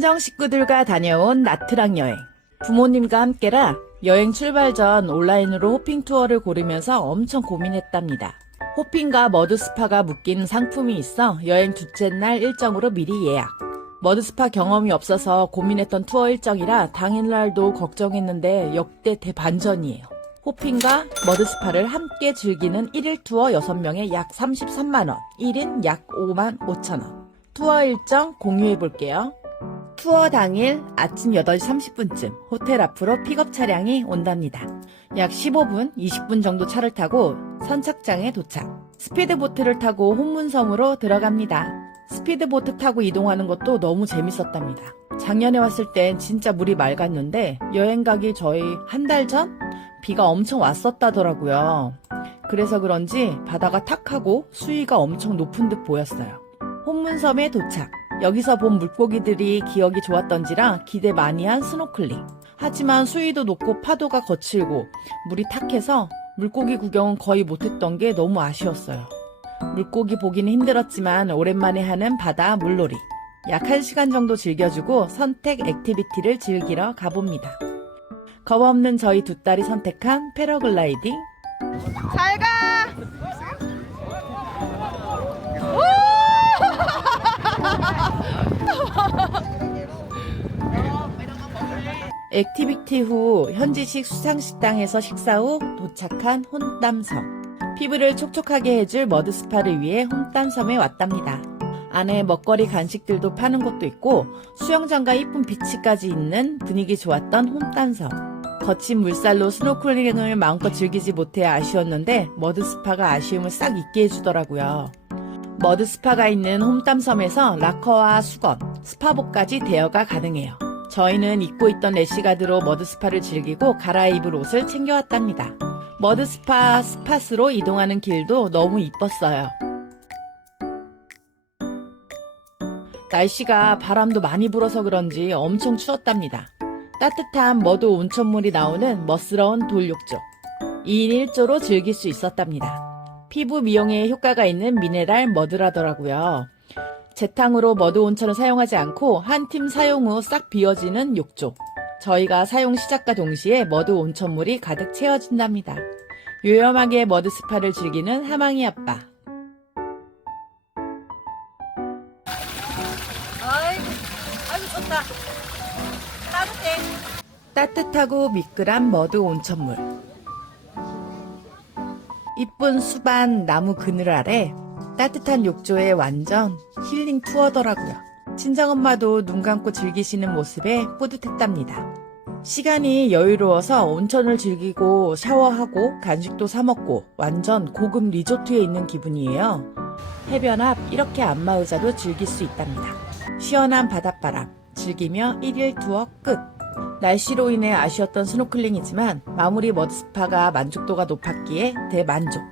친정 식구들과 다녀온 나트랑 여행. 부모님과 함께라 여행 출발 전 온라인으로 호핑 투어를 고르면서 엄청 고민했답니다. 호핑과 머드스파가 묶인 상품이 있어 여행 둘째 날 일정으로 미리 예약. 머드스파 경험이 없어서 고민했던 투어 일정이라 당일날도 걱정했는데 역대 대반전이에요. 호핑과 머드스파를 함께 즐기는 1일 투어 6명에 약 33만원, 1인 약 5만 5천원. 투어 일정 공유해볼게요. 투어 당일 아침 8시 30분쯤 호텔 앞으로 픽업 차량이 온답니다. 약 15분, 20분 정도 차를 타고 선착장에 도착. 스피드보트를 타고 혼문섬으로 들어갑니다. 스피드보트 타고 이동하는 것도 너무 재밌었답니다. 작년에 왔을 땐 진짜 물이 맑았는데 여행 가기 저희 한 달 전? 비가 엄청 왔었다더라고요. 그래서 그런지 바다가 탁하고 수위가 엄청 높은 듯 보였어요. 혼문섬에 도착. 여기서 본 물고기들이 기억이 좋았던지라 기대 많이 한 스노클링. 하지만 수위도 높고 파도가 거칠고 물이 탁해서 물고기 구경은 거의 못했던 게 너무 아쉬웠어요. 물고기 보기는 힘들었지만 오랜만에 하는 바다 물놀이. 약 1시간 정도 즐겨주고 선택 액티비티를 즐기러 가봅니다. 겁없는 저희 두 딸이 선택한 패러글라이딩. 잘 가! 액티비티 후 현지식 수상식당에서 식사 후 도착한 혼땀섬. 피부를 촉촉하게 해줄 머드스파를 위해 혼땀섬에 왔답니다. 안에 먹거리 간식들도 파는 곳도 있고 수영장과 이쁜 비치까지 있는 분위기 좋았던 혼땀섬. 거친 물살로 스노클링을 마음껏 즐기지 못해 아쉬웠는데 머드스파가 아쉬움을 싹 잊게 해주더라고요. 머드스파가 있는 홈땀섬에서 락커와 수건, 스파복까지 대여가 가능해요. 저희는 입고 있던 래시가드로 머드스파를 즐기고 갈아입을 옷을 챙겨왔답니다. 머드스파 스팟으로 이동하는 길도 너무 이뻤어요. 날씨가 바람도 많이 불어서 그런지 엄청 추웠답니다. 따뜻한 머드 온천물이 나오는 멋스러운 돌욕조. 2인 1조로 즐길 수 있었답니다. 피부 미용에 효과가 있는 미네랄 머드라더라고요. 재탕으로 머드 온천을 사용하지 않고 한 팀 사용 후 싹 비워지는 욕조. 저희가 사용 시작과 동시에 머드 온천물이 가득 채워진답니다. 요염하게 머드 스파를 즐기는 하망이 아빠. 아이고 좋다. 따뜻해. 따뜻하고 미끌한 머드 온천물. 이쁜 수반 나무 그늘 아래 따뜻한 욕조에 완전 힐링 투어더라고요. 친정엄마도 눈 감고 즐기시는 모습에 뿌듯했답니다. 시간이 여유로워서 온천을 즐기고 샤워하고 간식도 사 먹고 완전 고급 리조트에 있는 기분이에요. 해변 앞 이렇게 안마의자도 즐길 수 있답니다. 시원한 바닷바람 즐기며 1일 투어 끝. 날씨로 인해 아쉬웠던 스노클링이지만 마무리 머드스파가 만족도가 높았기에 대만족.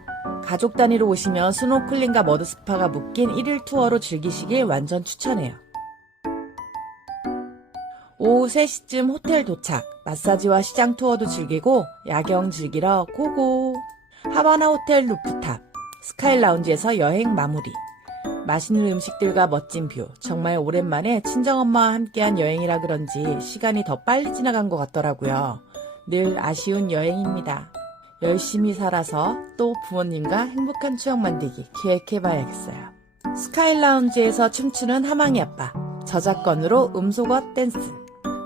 가족 단위로 오시면 스노클링과 머드스파가 묶인 1일 투어로 즐기시길 완전 추천해요. 오후 3시쯤 호텔 도착, 마사지와 시장 투어도 즐기고 야경 즐기러 고고. 하바나 호텔 루프탑, 스카이 라운지에서 여행 마무리. 맛있는 음식들과 멋진 뷰, 정말 오랜만에 친정엄마와 함께한 여행이라 그런지 시간이 더 빨리 지나간 것 같더라고요. 늘 아쉬운 여행입니다. 열심히 살아서 또 부모님과 행복한 추억 만들기 기획해봐야겠어요. 스카이 라운지에서 춤추는 하망이 아빠, 저작권으로 음소거 댄스.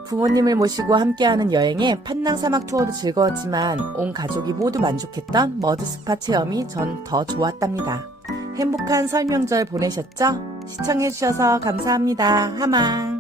부모님을 모시고 함께하는 여행에 판낭사막 투어도 즐거웠지만 온 가족이 모두 만족했던 머드스파 체험이 전 더 좋았답니다. 행복한 설명절 보내셨죠? 시청해주셔서 감사합니다. 하망.